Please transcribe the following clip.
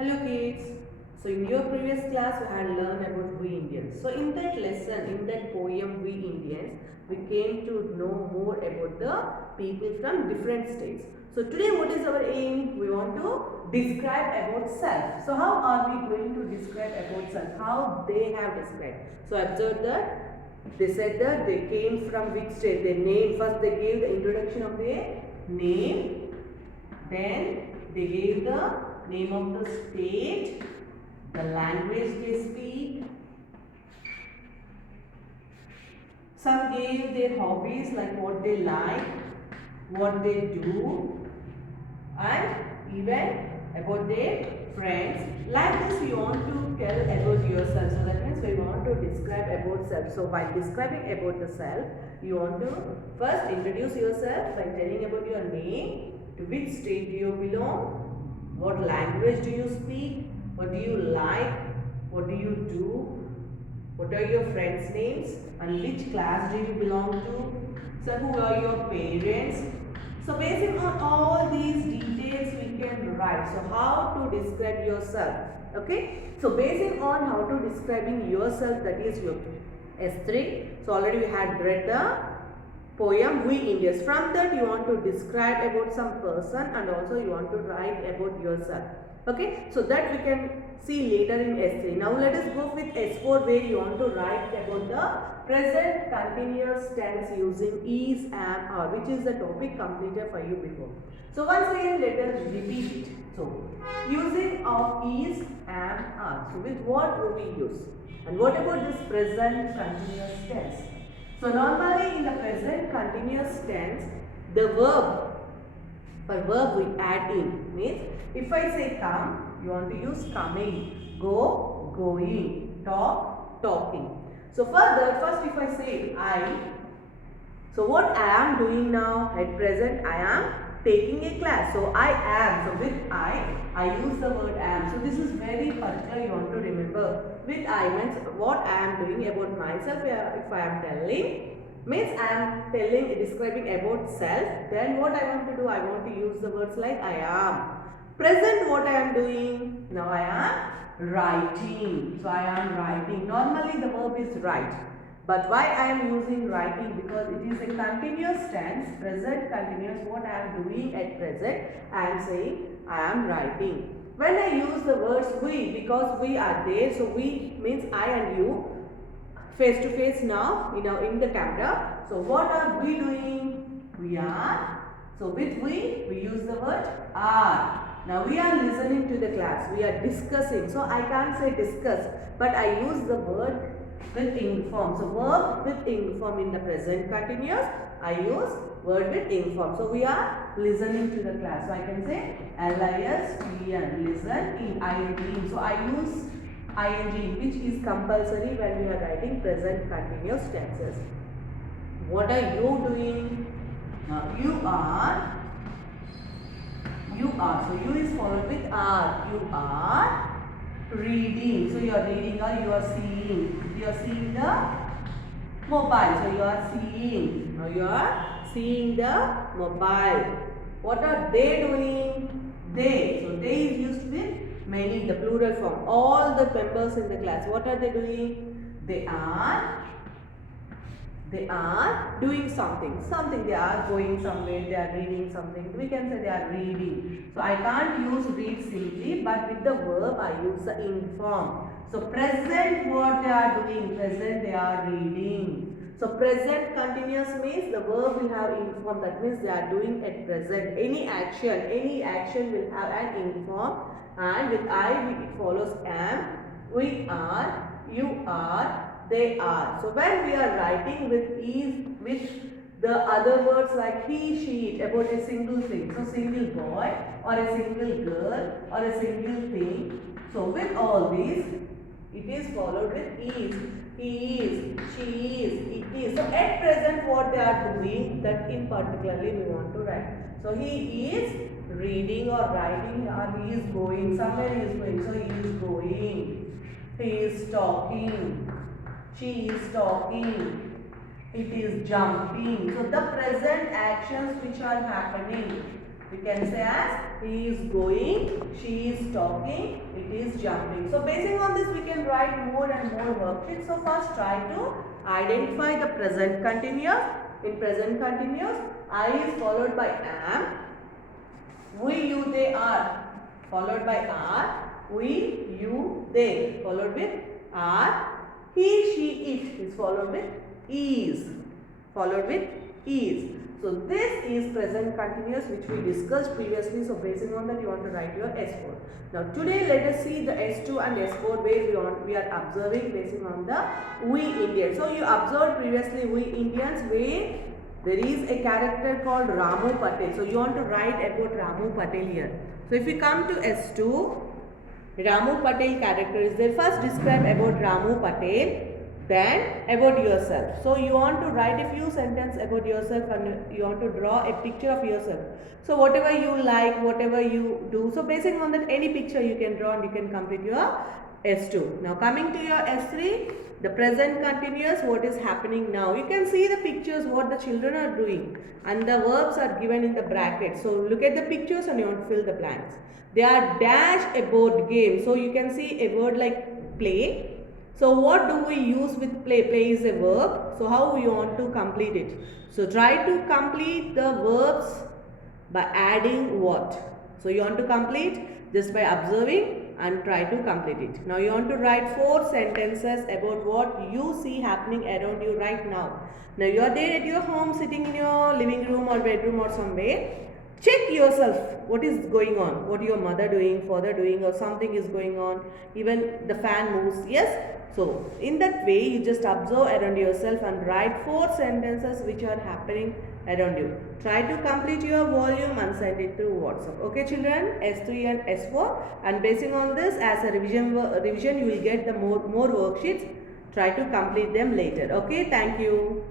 Hello kids. So in your previous class we had learned about we Indians. So in that lesson, in that poem we Indians, we came to know more about the people from different states. So today what is our aim? We want to describe about self. So how are we going to describe about self? How they have described. So observe that they said that they came from which state? Their name. First they gave the introduction of their name. Then they gave the name of the state, the language they speak. Some gave their hobbies like what they like, what they do, and even about their friends. Like this, you want to tell about yourself. So that means we want to describe about self. So by describing about the self, you want to first introduce yourself by telling about your name, to which state do you belong, what language do you speak, what do you like, what do you do, what are your friends' names, and which class do you belong to, so who are your parents. So based on all these details we can write. So how to describe yourself. Okay. So basing on how to describing yourself, that is your S3. So already we had read the poem We Indians. From that you want to describe about some person and also you want to write about yourself. Okay. So that we can see later in S3. Now let us go with S4 where you want to write about the present continuous tense using is, am, are, which is the topic completed for you before. So once again let us repeat it. So using of is, am, are. So with what will we use? And what about this present continuous tense? So normally in the present continuous tense, the verb, for verb we add in, means if I say come, you want to use coming, go, going, talk, talking. So further, first if I say I, so what I am doing now at present, I am taking a class. So I am, so with I use the word am. So this is very particular, you want to remember. With I means what I am doing about myself. If I am telling, means I am telling, describing about self. Then what I want to do, I want to use the words like I am. Present, what I am doing, now I am writing. So I am writing. Normally the verb is write. But why I am using writing? Because it is a continuous tense, present continuous. What I am doing at present, I am saying I am writing. When I use the words we, because we are there, so we means I and you face to face now in the camera. So what are we doing? We are. So with we use the word are. Now we are listening to the class. We are discussing. So I can't say discuss, but I use the word with ing form. So verb with ing form in the present continuous. I use word with ing form. So we are listening to the class. So I can say listen, listen in ing. So I use ing, which is compulsory when we are writing present continuous tenses. What are you doing? Now you are. So you is followed with are. You are reading. So you are reading or you are seeing. You are seeing the mobile. So you are seeing. Now you are seeing the mobile. What are they doing? They. So they is used with many, the plural form. All the members in the class. What are they doing? They are doing something. They are going somewhere, they are reading something. We can say they are reading. So I can't use read simply, but with the verb I use the ing form. So present, what they are doing? Present, they are reading. So present continuous means the verb will have ing form. That means they are doing at present. Any action will have an ing form. And with I it follows am, we are, you are, they are. So when we are writing with is, with the other words like he, she, about a single thing. So single boy or a single girl or a single thing. So with all these, it is followed with is. He is, she is, it is. So at present what they are doing, that in particularly we want to write. So he is reading or writing, or he is going, somewhere he is going. So he is going. He is talking. She is talking. It is jumping. So the present actions which are happening, we can say as he is going, she is talking, It is jumping. So basing on this, we can write more and more worksheets. So first try to identify the present continuous. In present continuous, I is followed by am. We, you, they are followed by are. We, you, they followed with are. He, she, it is followed with is. Followed with is. So this is present continuous which we discussed previously. So basing on that, you want to write your S4. Now today let us see the S2 and S4 where we are observing basing on the we Indians. So you observed previously we Indians where there is a character called Ramu Patel. So you want to write about Ramu Patel here. So if we come to S2, Ramu Patel character is there. First describe about Ramu Patel, then about yourself. So you want to write a few sentences about yourself and you want to draw a picture of yourself. So whatever you like, whatever you do. So basing on that, any picture you can draw and you can complete your S2. Now coming to your S3, the present continuous, what is happening now. You can see the pictures, what the children are doing, and the verbs are given in the bracket. So look at the pictures and you want to fill the blanks. They are dash a board game. So you can see a word like play. So what do we use with play? Play is a verb. So how you want to complete it? So try to complete the verbs by adding what? So you want to complete just by observing and try to complete it. Now you want to write 4 sentences about what you see happening around you right now. Now you are there at your home, sitting in your living room or bedroom or somewhere. Check yourself what is going on, what your mother doing, father doing, or something is going on, even the fan moves. Yes. So in that way you just observe around yourself and write 4 sentences which are happening around you. Try to complete your volume and send it through WhatsApp. Okay children, S3 and S4, and basing on this as a revision you will get the more worksheets. Try to complete them later. Okay, thank you.